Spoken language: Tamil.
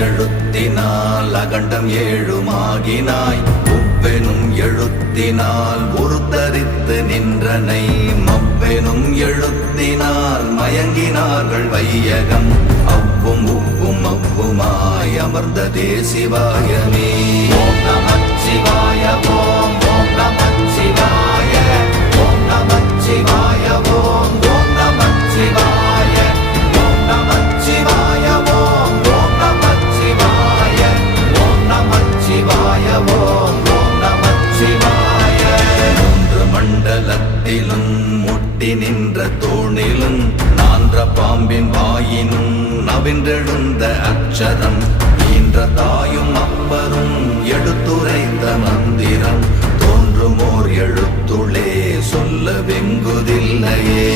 எழுத்தினால் அகண்டம் ஏழுமாகினாய். உவ்வெனும் எழுத்தினால் உருத்தரித்து நின்றனை. மவ்வெனும் எழுத்தினால் மயங்கினார்கள் வையகம். அவ்வும் உவ்வும் அவ்வுமாய் அமர்ந்ததே சிவாயமே. ஓம் நமச்சிவாய ஓம் ஓம் நமச்சிவாய ஓம் நமச்சிவாய ஓம் ஓம் நமச்சிவாய ஓம் நமச்சிவாய ஓம் ஓம் நமச்சிவாய ஓம் நமச்சிவாய ஓம் ஓம் நமச்சிவாய. மூன்று மண்டலத்திலும் முட்டி நின்ற தூணிலும் நான்ற பாம்பின் வாயினும் நவின்றெழுந்த அச்சரம். ஈன்ற தாயும் அப்பரும் எடுத்துரைத்த மந்திரம். தோன்றுமோர் எழுத்துளே சொல்ல வெங்குதில்லையே.